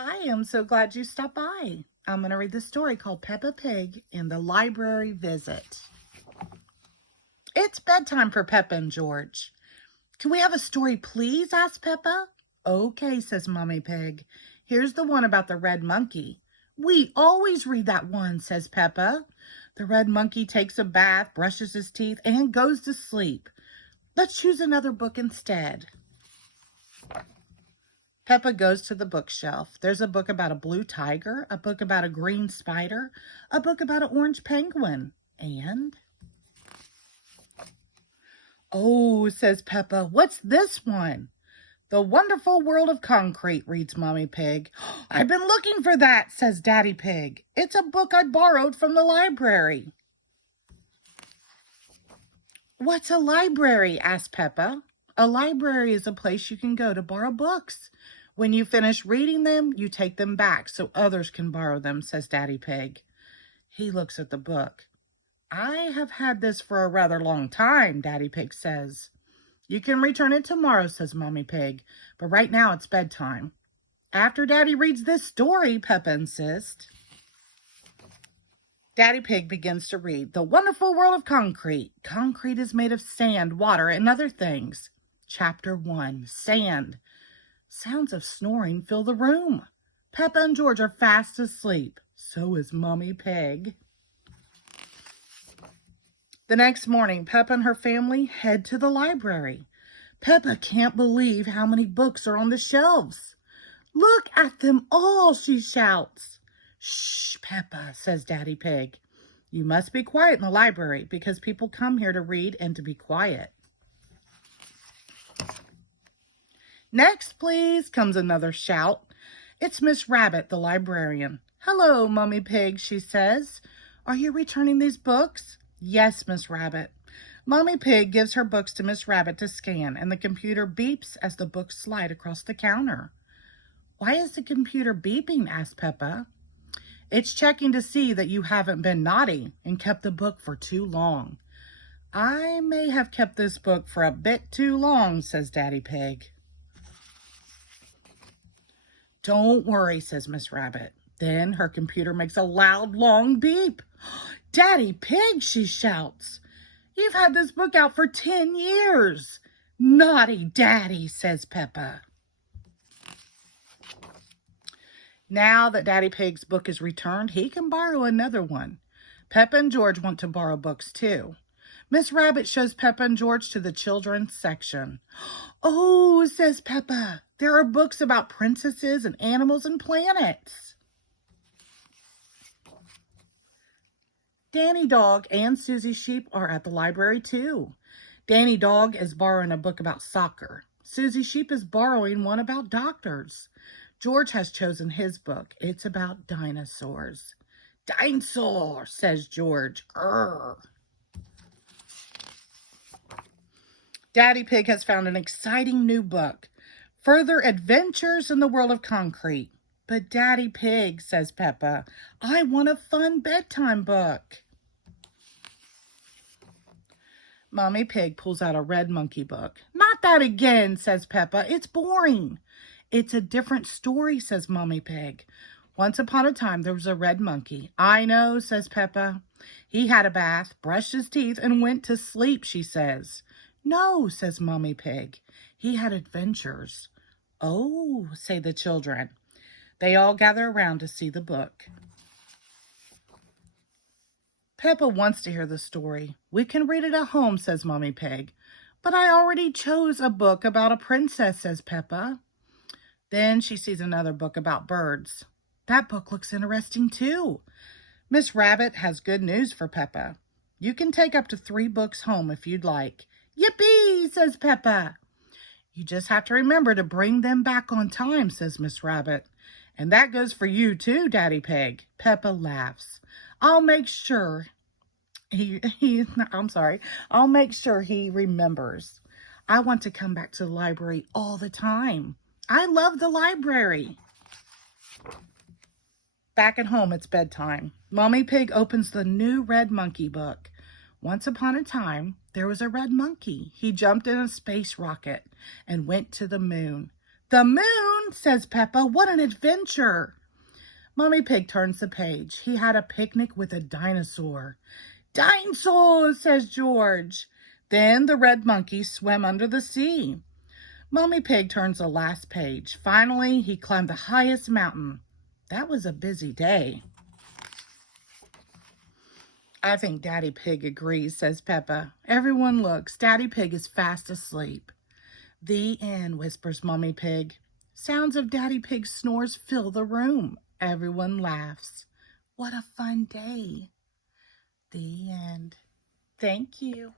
Hi, I'm so glad you stopped by. I'm going to read the story called Peppa Pig and the Library Visit. It's bedtime for Peppa and George. Can we have a story, please? Asked Peppa. Okay, says Mommy Pig. Here's the one about the red monkey. We always read that one, says Peppa. The red monkey takes a bath, brushes his teeth, and goes to sleep. Let's choose another book instead. Peppa goes to the bookshelf. There's a book about a blue tiger, a book about a green spider, a book about an orange penguin, and... Oh, says Peppa, what's this one? The Wonderful World of Concrete, reads Mommy Pig. I've been looking for that, says Daddy Pig. It's a book I borrowed from the library. What's a library? Asked Peppa. A library is a place you can go to borrow books. When you finish reading them, you take them back so others can borrow them, says Daddy Pig. He looks at the book. I have had this for a rather long time, Daddy Pig says. You can return it tomorrow, says Mommy Pig, but right now it's bedtime. After Daddy reads this story, Peppa insists. Daddy Pig begins to read The Wonderful World of Concrete. Concrete is made of sand, water, and other things. Chapter 1, Sand. Sounds of snoring fill the room. Peppa and George are fast asleep. So is Mommy Pig. The next morning, Peppa and her family head to the library. Peppa can't believe how many books are on the shelves. Look at them all, she shouts. Shh, Peppa, says Daddy Pig. You must be quiet in the library because people come here to read and to be quiet. Next, please, comes another shout. It's Miss Rabbit, the librarian. Hello, Mommy Pig, she says. Are you returning these books? Yes, Miss Rabbit. Mommy Pig gives her books to Miss Rabbit to scan, and the computer beeps as the books slide across the counter. Why is the computer beeping? Asked Peppa. It's checking to see that you haven't been naughty and kept the book for too long. I may have kept this book for a bit too long, says Daddy Pig. Don't worry, says Miss Rabbit. Then her computer makes a loud, long beep. Daddy Pig, she shouts. You've had this book out for 10 years. Naughty Daddy, says Peppa. Now that Daddy Pig's book is returned, he can borrow another one. Peppa and George want to borrow books too. Miss Rabbit shows Peppa and George to the children's section. Oh, says Peppa, there are books about princesses and animals and planets. Danny Dog and Susie Sheep are at the library too. Danny Dog is borrowing a book about soccer. Susie Sheep is borrowing one about doctors. George has chosen his book. It's about dinosaurs. Dinosaur, says George. Grr. Daddy Pig has found an exciting new book. Further Adventures in the World of Concrete. But Daddy Pig, says Peppa, I want a fun bedtime book. Mommy Pig pulls out a red monkey book. Not that again, says Peppa. It's boring. It's a different story, says Mommy Pig. Once upon a time, there was a red monkey. I know, says Peppa. He had a bath, brushed his teeth, and went to sleep, she says. No, says Mommy Pig. He had adventures. Oh, say the children. They all gather around to see the book. Peppa wants to hear the story. We can read it at home, says Mommy Pig. But I already chose a book about a princess, says Peppa. Then she sees another book about birds. That book looks interesting too. Miss Rabbit has good news for Peppa. You can take up to 3 books home if you'd like. Yippee, says Peppa. You just have to remember to bring them back on time, says Miss Rabbit. And that goes for you too, Daddy Pig. Peppa laughs. I'll make sure I'll make sure he remembers. I want to come back to the library all the time. I love the library. Back at home, it's bedtime. Mommy Pig opens the new red monkey book. Once upon a time, there was a red monkey. He jumped in a space rocket and went to the moon. The moon, fun, says Peppa. What an adventure. Mommy Pig turns the page. He had a picnic with a dinosaur. Dinosaurs, says George. Then the red monkey swam under the sea. Mommy Pig turns the last page. Finally, he climbed the highest mountain. That was a busy day. I think Daddy Pig agrees, says Peppa. Everyone looks. Daddy Pig is fast asleep. The end, whispers Mommy Pig. Sounds of Daddy Pig's snores fill the room. Everyone laughs. What a fun day. The end. Thank you.